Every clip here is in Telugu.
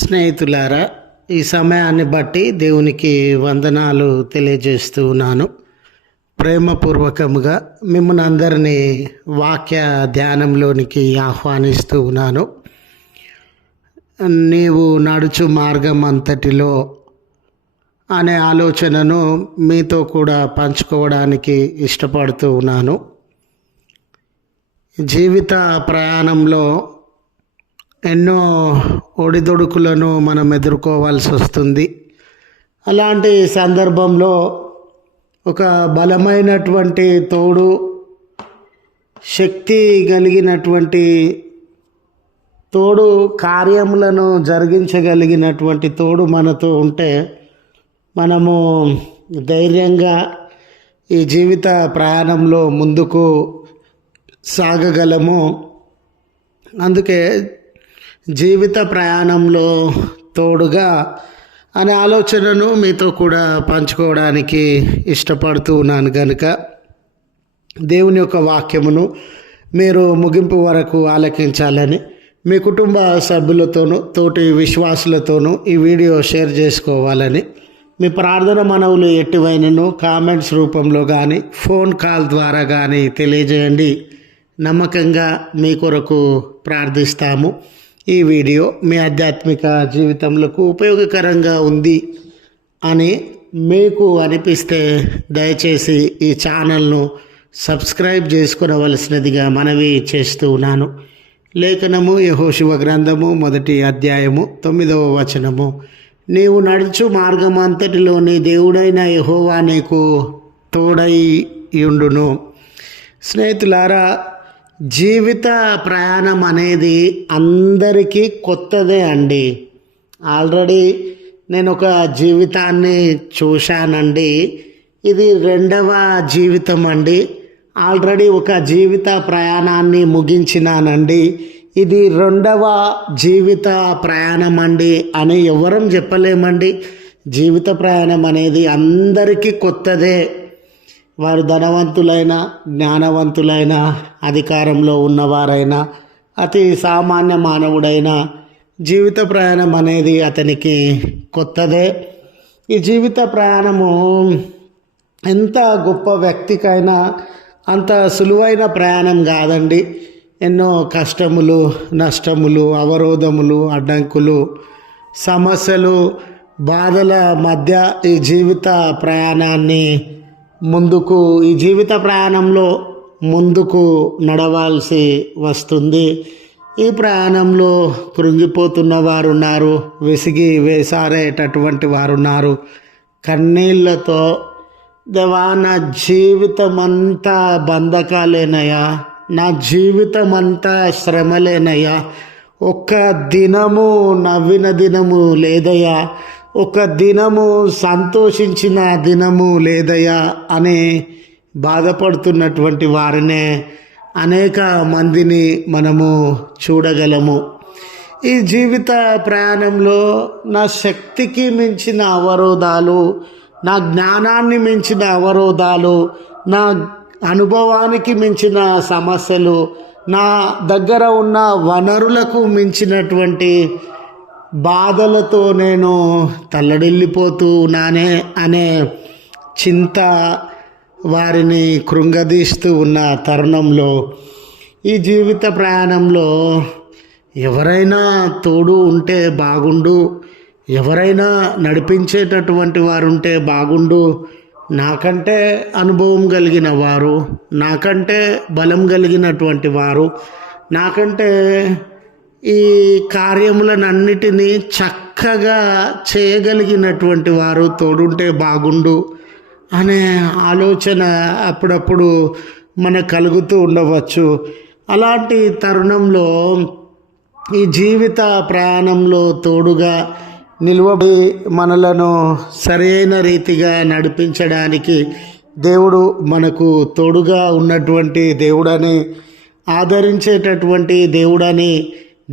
స్నేహితులారా, ఈ సమయాన్ని బట్టి దేవునికి వందనాలు తెలియజేస్తూ ఉన్నాను. ప్రేమపూర్వకముగా మిమ్మల్ని అందరినీ వాక్య ధ్యానంలోనికి ఆహ్వానిస్తూ ఉన్నాను. నీవు నడుచు మార్గం అంతటిలో అనే ఆలోచనను మీతో కూడా పంచుకోవడానికి ఇష్టపడుతూ ఉన్నాను. జీవిత ప్రయాణంలో ఎన్నో ఒడిదొడుకులను మనం ఎదుర్కోవాల్సి వస్తుంది. అలాంటి సందర్భంలో ఒక బలమైనటువంటి తోడు, శక్తి కలిగినటువంటి తోడు, కార్యములను జరిగించగలిగినటువంటి తోడు మనతో ఉంటే మనము ధైర్యంగా ఈ జీవిత ప్రయాణంలో ముందుకు సాగగలము. అందుకే జీవిత ప్రయాణంలో తోడుగా అనే ఆలోచనను మీతో కూడా పంచుకోవడానికి ఇష్టపడుతూ ఉన్నాను. కనుక దేవుని యొక్క వాక్యమును మీరు ముగింపు వరకు ఆలకించాలని మీ కుటుంబ సభ్యులతోనూ తోటి విశ్వాసులతోనూ ఈ వీడియో షేర్ చేసుకోవాలని మీ ప్రార్థన మనవులు ఎట్టివైనను కామెంట్స్ రూపంలో కానీ ఫోన్ కాల్ ద్వారా కానీ తెలియజేయండి. నమ్మకంగా మీ కొరకు ప్రార్థిస్తాము. ఈ వీడియో మీ ఆధ్యాత్మిక జీవితంలో ఉపయోగకరంగా ఉంది అని మీకు అనిపిస్తే దయచేసి ఈ ఛానల్ను సబ్స్క్రైబ్ చేసుకునవలసినదిగా మనవి చేస్తూ ఉన్నాను. లేఖనము యెహోషువ గ్రంథము 1వ అధ్యాయము 9వ వచనము. నీవు నడుచు మార్గం అంతటిలోని దేవుడైన యెహోవా నీకు తోడై యుండును. స్నేహితులారా, జీవిత ప్రయాణం అనేది అందరికీ కొత్తదే అండి. ఆల్రెడీ నేను ఒక జీవితాన్ని చూశానండి. ఇది 2వ జీవితం అండి. ఆల్రెడీ ఒక జీవిత ప్రయాణాన్ని ముగించినానండి. ఇది 2వ జీవిత ప్రయాణం అండి అని ఎవరం చెప్పలేమండి. జీవిత ప్రయాణం అనేది అందరికీ కొత్తదే. వారు ధనవంతులైన, జ్ఞానవంతులైన, అధికారంలో ఉన్నవారైనా, అతి సామాన్య మానవుడైన జీవిత ప్రయాణం అనేది అతనికి కొత్తదే. ఈ జీవిత ప్రయాణము ఎంత గొప్ప వ్యక్తికైనా అంత సులువైన ప్రయాణం కాదండి. ఎన్నో కష్టములు, నష్టములు, అవరోధములు, అడ్డంకులు, సమస్యలు, బాధల మధ్య ఈ జీవిత ప్రయాణాన్ని ఈ జీవిత ప్రయాణంలో ముందుకు నడవాల్సి వస్తుంది. ఈ ప్రయాణంలో కృంగిపోతున్న వారు ఉన్నారు, విసిగి వేసారేటటువంటి వారు ఉన్నారు. కన్నీళ్లతో, దేవా నా జీవితం అంతా బంధకాలేనయ్యా, నా జీవితం అంతా శ్రమలేనయ్యా, ఒక్క దినము నవ్విన దినము లేదయ్యా, ఒక దినము సంతోషించిన దినము లేదయ్యా అని బాధపడుతున్నటువంటి వారినే అనేక మందిని మనము చూడగలము. ఈ జీవిత ప్రయాణంలో నా శక్తికి మించిన అవరోధాలు, నా జ్ఞానాన్ని మించిన అవరోధాలు, నా అనుభవానికి మించిన సమస్యలు, నా దగ్గర ఉన్న వనరులకు మించినటువంటి బాధలతో నేను తల్లడిల్లిపోతూ ఉన్నానే అనే చింత వారిని కృంగదీస్తూ ఉన్న తరుణంలో ఈ జీవిత ప్రయాణంలో ఎవరైనా తోడు ఉంటే బాగుండు, ఎవరైనా నడిపించేటటువంటి వారు ఉంటే బాగుండు, నాకంటే అనుభవం కలిగిన వారు, నాకంటే బలం కలిగినటువంటి వారు, నాకంటే ఈ కార్యములనన్నిటినీ చక్కగా చేయగలిగినటువంటి వారు తోడుంటే బాగుండు అనే ఆలోచన అప్పుడప్పుడు మనకు కలుగుతూ ఉండవచ్చు. అలాంటి తరుణంలో ఈ జీవిత ప్రయాణంలో తోడుగా నిలవబడి మనలను సరైన రీతిగా నడిపించడానికి దేవుడు మనకు తోడుగా ఉన్నటువంటి దేవుడని, ఆదరించేటటువంటి దేవుడని,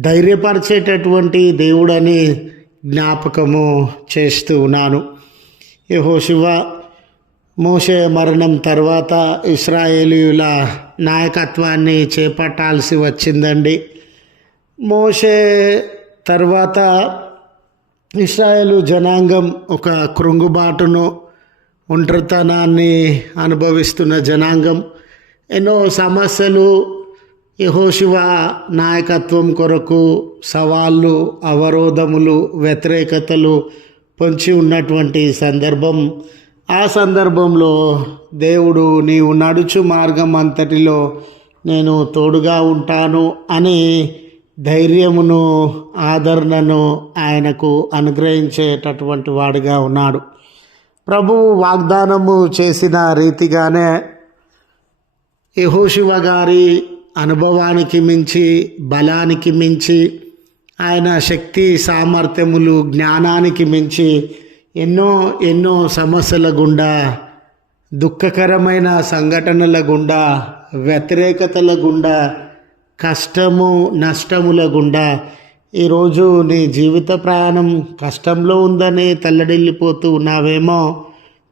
ధైర్యపరిచేటటువంటి దేవుడని జ్ఞాపకము చేస్తూ ఉన్నాను. యెహోషువ మోషే మరణం తర్వాత ఇశ్రాయేలీయుల నాయకత్వాన్ని చేపట్టాల్సి వచ్చిందండి. మోషే తర్వాత ఇశ్రాయేలు జనాంగం ఒక కృంగుబాటును, ఒంటరితనాన్ని అనుభవిస్తున్న జనాంగం. ఎన్నో సమస్యలు యెహోషువ నాయకత్వం కొరకు సవాళ్ళు, అవరోధములు, వ్యతిరేకతలు పొంచి ఉన్నటువంటి సందర్భం. ఆ సందర్భంలో దేవుడు నీవు నడుచు మార్గం అంతటిలో నేను తోడుగా ఉంటాను అని ధైర్యమును, ఆదరణను ఆయనకు అనుగ్రహించేటటువంటి వాడిగా ఉన్నాడు. ప్రభువు వాగ్దానము చేసిన రీతిగానే యెహోషువ గారి అనుభవానికి మించి, బలానికి మించి, ఆయన శక్తి సామర్థ్యములు, జ్ఞానానికి మించి ఎన్నో సమస్యల గుండా, దుఃఖకరమైన సంఘటనల గుండా, వ్యతిరేకతల గుండా, కష్టము నష్టముల గుండా ఈరోజు నీ జీవిత ప్రయాణం కష్టంలో ఉందని తల్లడిల్లిపోతూ ఉన్నావేమో,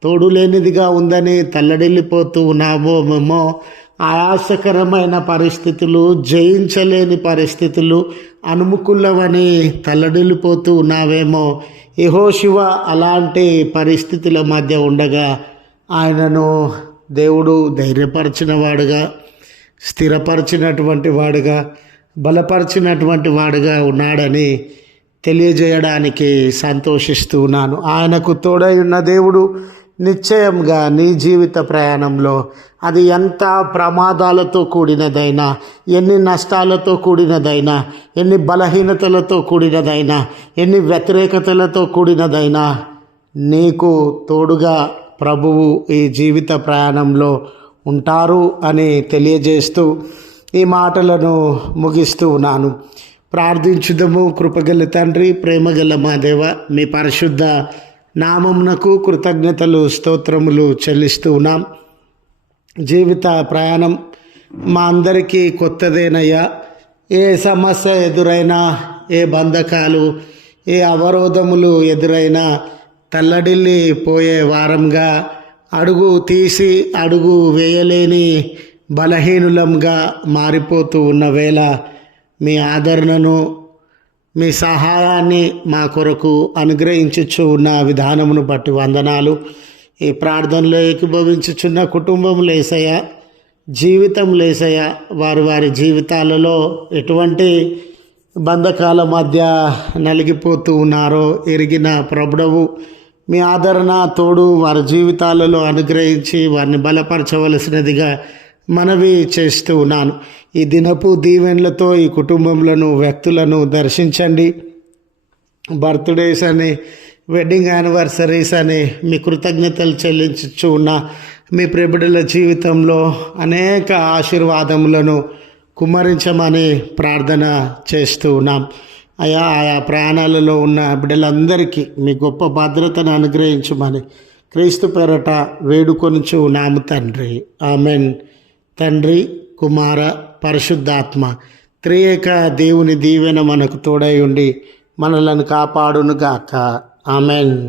తోడులేనిదిగా ఉందని తల్లడిల్లిపోతూ ఉన్నావేమో, ఆయాసకరమైన పరిస్థితులు, జయించలేని పరిస్థితులు అనుముకుల్లవని తల్లడిల్లిపోతూ ఉన్నావేమో. యెహోషువ అలాంటి పరిస్థితుల మధ్య ఉండగా ఆయనను దేవుడు ధైర్యపరిచిన వాడుగా, స్థిరపరిచినటువంటి వాడుగా, బలపరిచినటువంటి వాడుగా ఉన్నాడని తెలియజేయడానికి సంతోషిస్తూ ఉన్నాను. ఆయనకు తోడై ఉన్న దేవుడు నిశ్చయంగా నీ జీవిత ప్రయాణంలో అది ఎంత ప్రమాదాలతో కూడినదైనా, ఎన్ని నష్టాలతో కూడినదైనా, ఎన్ని బలహీనతలతో కూడినదైనా, ఎన్ని వ్యతిరేకతలతో కూడినదైనా నీకు తోడుగా ప్రభువు ఈ జీవిత ప్రయాణంలో ఉంటారు అని తెలియజేస్తూ ఈ మాటలను ముగిస్తూ ఉన్నాను. ప్రార్థించుదము. కృపగల తండ్రి, ప్రేమగల మా దేవ, మీ పరిశుద్ధ నామమునకు కృతజ్ఞతలు, స్తోత్రములు చెల్లిస్తూ ఉన్నాం. జీవిత ప్రయాణం మా అందరికీ కొత్తదేనయ్యా. ఏ సమస్య ఎదురైనా, ఏ బంధకాలు, ఏ అవరోధములు ఎదురైనా తల్లడిల్లిపోయే వారంగా, అడుగు తీసి అడుగు వేయలేని బలహీనులంగా మారిపోతూ ఉన్న వేళ మీ ఆదరణను, మీ సహాయాన్ని మా కొరకు అనుగ్రహించుచు ఉన్న విధానమును బట్టి వందనాలు. ఈ ప్రార్థనలో ఏకీభవించుచున్న కుటుంబములు యేసయ్య, జీవితంలో యేసయ్య, వారి జీవితాలలో ఎటువంటి బంధకాల మధ్య నలిగిపోతూ ఉన్నారో ఎరిగిన ప్రభువు మీ ఆదరణ, తోడు వారి జీవితాలలో అనుగ్రహించి వారిని బలపరచవలసినదిగా మనవి చేస్తూ ఉన్నాను. ఈ దినపు దీవెనలతో ఈ కుటుంబంలను, వ్యక్తులను దర్శించండి. బర్త్డేస్ అని, వెడ్డింగ్ యానివర్సరీస్ అని మీ కృతజ్ఞతలు చెల్లించు ఉన్న మీ ప్రియబిడ్డల జీవితంలో అనేక ఆశీర్వాదములను కుమ్మరించమని ప్రార్థన చేస్తూ ఉన్నాం. ఆయా ప్రాణాలలో ఉన్న బిడ్డలందరికీ మీ గొప్ప భద్రతను అనుగ్రహించమని క్రీస్తు పేరట వేడుకొనుచు ఉన్నాము తండ్రి. ఆమెన్. తండ్రి, కుమార, పరిశుద్ధాత్మ త్రియేక దేవుని దీవెన మనకు తోడై ఉండి మనలను కాపాడునుగాక. ఆమెన్.